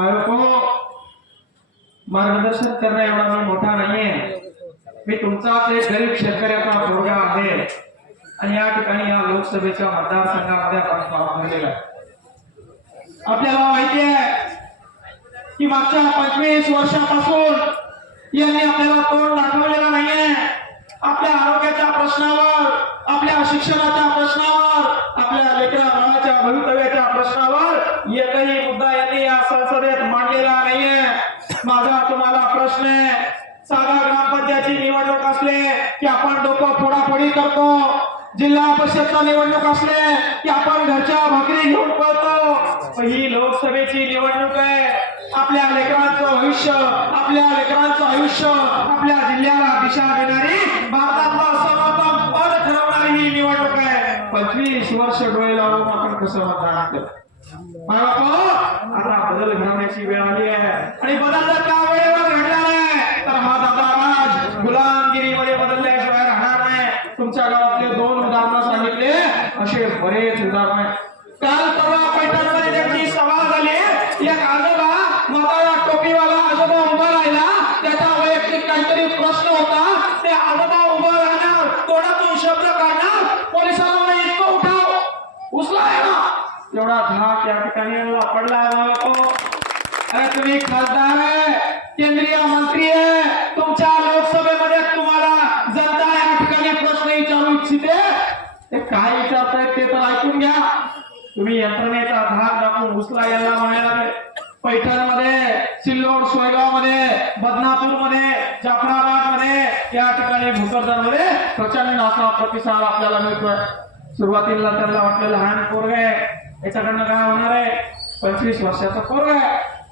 बायको मार्गदर्शन करणं एवढा मी मोठा नाहीये. मी तुमचा एक गरीब शेतकऱ्याचा पोरगा आहे. आणि या ठिकाणी या लोकसभेच्या मतदारसंघामध्ये आपण फॉर्म भरलेला आपल्याला माहिती आहे की मागच्या पंचवीस वर्षापासून यांनी आपल्याला तोंड दाखवलेला नाहीये. आपल्या आरोग्याच्या प्रश्नावर आपल्या शिक्षणाच्या प्रश्नावर आपल्या लेकरा बाळाच्या भवितव्याच्या प्रश्नावर एकही मुद्दा यांनी या संसदेत मांडलेला नाहीये माझा तुम्हाला प्रश्न आहे साधा ग्रामपंचायतची निवडणूक असले की आपण डोकं फोडाफोडी करतो. जिल्हा परिषदचा निवडणूक असले की आपण घरच्या भाकरी घेऊन पळतो. ही लोकसभेची निवडणूक आहे. आपल्या लेकरांचं भविष्य आपल्या लेकरांचं आयुष्य आपल्या जिल्ह्याला दिशा देणारी भारतातला सर्वोत्तम पद ठरवणारी ही निवडणूक आहे. पंचवीस वर्ष डोळे लावून आपण कसं मतदान केलं आता बदल घडवण्याची वेळ आली आहे. आणि बदलला का वेळ? प्रश्न होता ते आजोबा उभं राहणार तोडातून शब्द काढणार? पोलिसाला म्हणे, इतकं उठाव. उचला ना. एवढा धाक या ठिकाणी पडला अरे तुम्ही खासदार आहे केंद्रीय मंत्री आहे. तुमच्या लोकसभेमध्ये तुम्हाला जनता या ठिकाणी प्रश्न विचारू इच्छिते. ते काय विचारतायत ते तर ऐकून घ्या. तुम्ही यंत्रणेचा धाक दाखवून उचला यायला म्हणायला पैठणमध्ये सिल्लोड सोयगावमध्ये बदनापूर ठिकाणी भोकरदनमध्ये प्रचंड असा प्रतिसाद आपल्याला मिळतोय. सुरुवातीला त्यांना वाटलं लहान पोरग आहे. याच्याकडनं काय होणार आहे? पंचवीस वर्षाचा पोरग आहे.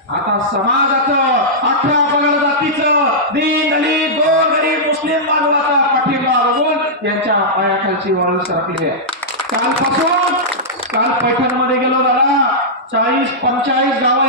आता समाजाचं अठरा पगार जातीचं दीन दलित दोन गरीब मुस्लिम बांधवाचा पाठिंबा बघून यांच्या पायाखालची वळण सरकली आहे. कालपासून काल पैठणमध्ये गेलो दादा. चाळीस पंचाळीस गावं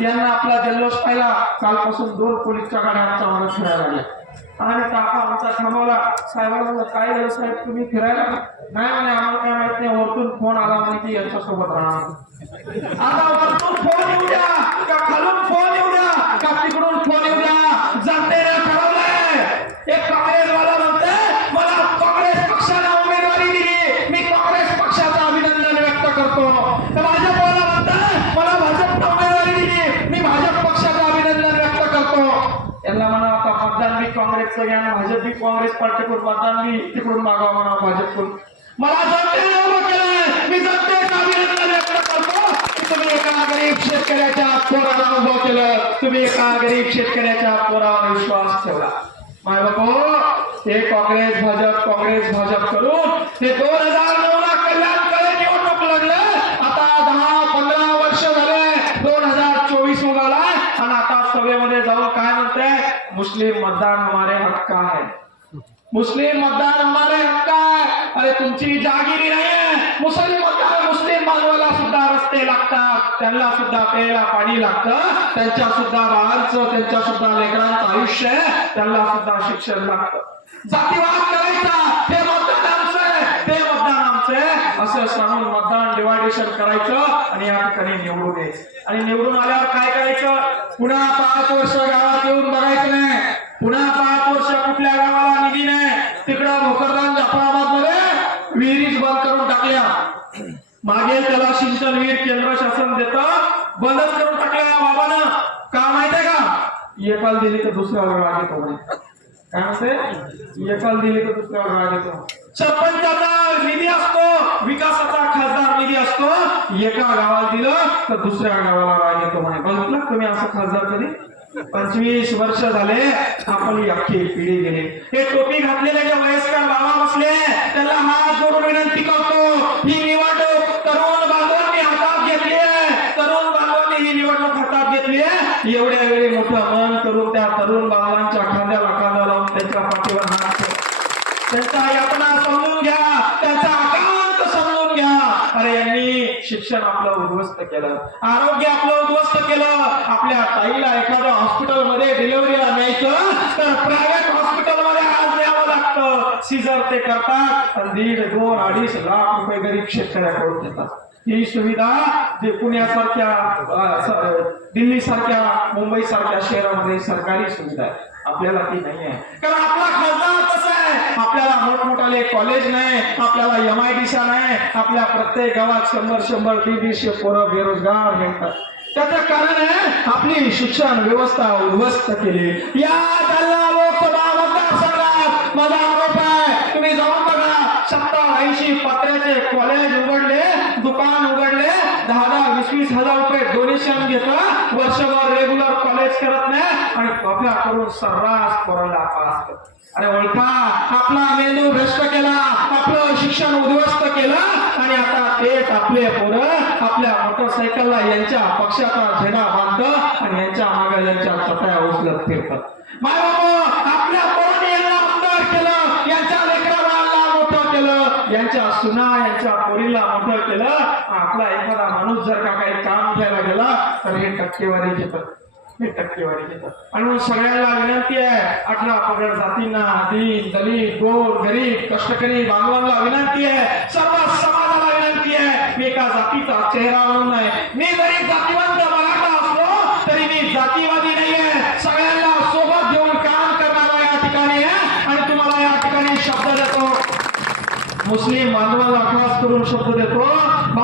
यांना आपला जल्लोष पाहिला. कालपासून दोन पोलीसच्या गाड्या आमचा मला फिरायला लागल्या. आणि काका आमचा थांबवला. साहेबांना म्हणलं, काय झालं साहेब? तुम्ही फिरायला नाही म्हणे आम्हाला काय माहीत नाही. वरतून फोन आला म्हणे की यांच्यासोबत राहणार. आता वरतून फोन मी घ्या आणि भाजप काँग्रेस पार्टीकडून मतदान मी तिकडून मागावा म्हणा भाजपकडून. मला जनतेने मी जनतेचं अभिनंदन व्यक्त करतो? तुम्ही एका गरीब शेतकऱ्याच्या पोराला अनुभव केलं. तुम्ही एका गरीब शेतकऱ्याच्या पोरावर विश्वास ठेवला. माझ्या बापो हे काँग्रेस भाजप काँग्रेस भाजप करून ते दोन हजार नऊ ला कल्याणकडे निवडणूक लढलं आता दहा पंधरा वर्ष झाले दोन हजार चोवीस उगालाय आणि आता सभेमध्ये जाऊन काय म्हणते मुस्लिम मतदान हमारे हक का है। मुस्लिम मतदान हमारे हक का है। अरे तुमची जागिरी नाही मुस्लिम मतदार मुस्लिम बांधवाला सुद्धा रस्ते लागतात त्यांना सुद्धा प्यायला पाणी लागतं त्यांच्या सुद्धा बाळांचं त्यांच्या सुद्धा लेकरांचं आयुष्य त्यांना सुद्धा शिक्षण लागतं. जातीवाद करायचा हे मतदान आमचं आहे ते मतदान आमचं आहे असं सांगून मतदान डिवायडेशन करायचं आणि या ठिकाणी निवडून यायचं. आणि निवडून आल्यावर काय करायचं? पुन्हा पाच वर्ष गावात येऊन बघायचं नाही. पुन्हा पाच वर्ष कुठल्या गावाला निधी नाही. तिकडं भोकरदान जाफराबादमध्ये विहिरीच बंद करून टाकल्या. मागेल त्याला सिंचन विहीर केंद्र शासन देत. बंदच करून टाकल्या या बाबानं. का माहितीये का? एकाल दिली तर दुसऱ्यावर राग येतो काय म्हणते? एकाल दिली तर दुसऱ्यावर राग येतो. सरपंचाचा निधी असतो विकासाचा खासदार निधी असतो. एका गावाला दिलं तर दुसऱ्या गावाला राग येतो म्हणे बघितलं तुम्ही असं खासदार कधी? पंचवीस वर्ष झाले आपण अख्खी पिढी गेली. हे टोपी घातलेले जे वयस्कर बाबा बसले त्यांना हात जोडून विनंती करतो ही निवडणूक तरुण बांधवांनी हातात घेतली आहे तरुण बांधवांनी ही निवडणूक निवडणूक हातात घेतली आहे एवढ्या वेळी मोठं मन करून त्या तरुण बाबांच्या खांद्याला खांदा लावून त्यांच्या पाठीवर हात ठेवा. त्यांचा यातना समजून घ्या त्यांचा आकांत समजून घ्या अरे यांनी शिक्षण आपलं उद्ध्वस्त केलं. आरोग्य आपलं उद्ध्वस्त केलं. आपल्या ताईला एखाद्या हॉस्पिटलमध्ये डिलिव्हरीला न्यायचं तर प्रायव्हेट हॉस्पिटलमध्ये आज द्यावं लागतं. सीझर ते करतात आणि दीड दोन अडीच लाख रुपये गरीब शेतकऱ्याकडून देतात ही सुविधा जे पुण्यासारख्या दिल्ली सारख्या मुंबई सारख्या शहरामध्ये सरकारी सुविधा आहे. आपल्याला ती नाही आहे. कारण आपला खासदार आपले कॉलेज नाही आपल्याला एम आय डी नाही आपल्या प्रत्येक गावात शंभर शंभर दीडशे पोरं बेरोजगार मिळतात त्याचं कारण आहे आपली शिक्षण व्यवस्था उद्ध्वस्त केली. या जालना लोकसभा मतदारसंघात माझा आरोप आहे तुम्ही जाऊन बघा सत्तर ऐंशी पत्र्याचे कॉलेज उघडले दुकान उघडले दहा दहा वीस वीस हजार दोन्ही श्याम घेतं. वर्षभर रेग्युलर कॉलेज करत नाही आणि कॉप्या करून सर्रास पोराला पास करत. अरे ओळखा आपला मेंदू भ्रष्ट केला आपलं शिक्षण उद्ध्वस्त केलं आणि आता तेच आपले पोरं आपल्या मोटरसायकलला यांच्या पक्षाचा झेडा बांधत आणि यांच्या मागे यांच्या चटया उचलत फिरतात. माय बाबा यांच्या सुना यांच्या पोरीला मोठं केलं. आपला एखादा माणूस जर का काही काम घ्यायला गेला तर हे टक्केवारी घेतात. हे टक्केवारी घेतात. आणि मग सगळ्यांना विनंती आहे अठरा पगड जातींना दीन दलित गोर गरीब कष्टकरी बांधवांना विनंती आहे सर्व समाजाला विनंती आहे मी एका जातीचा चेहरा म्हणून नाही ठिकाणी शब्द देतो मुस्लिम बांधवांना खास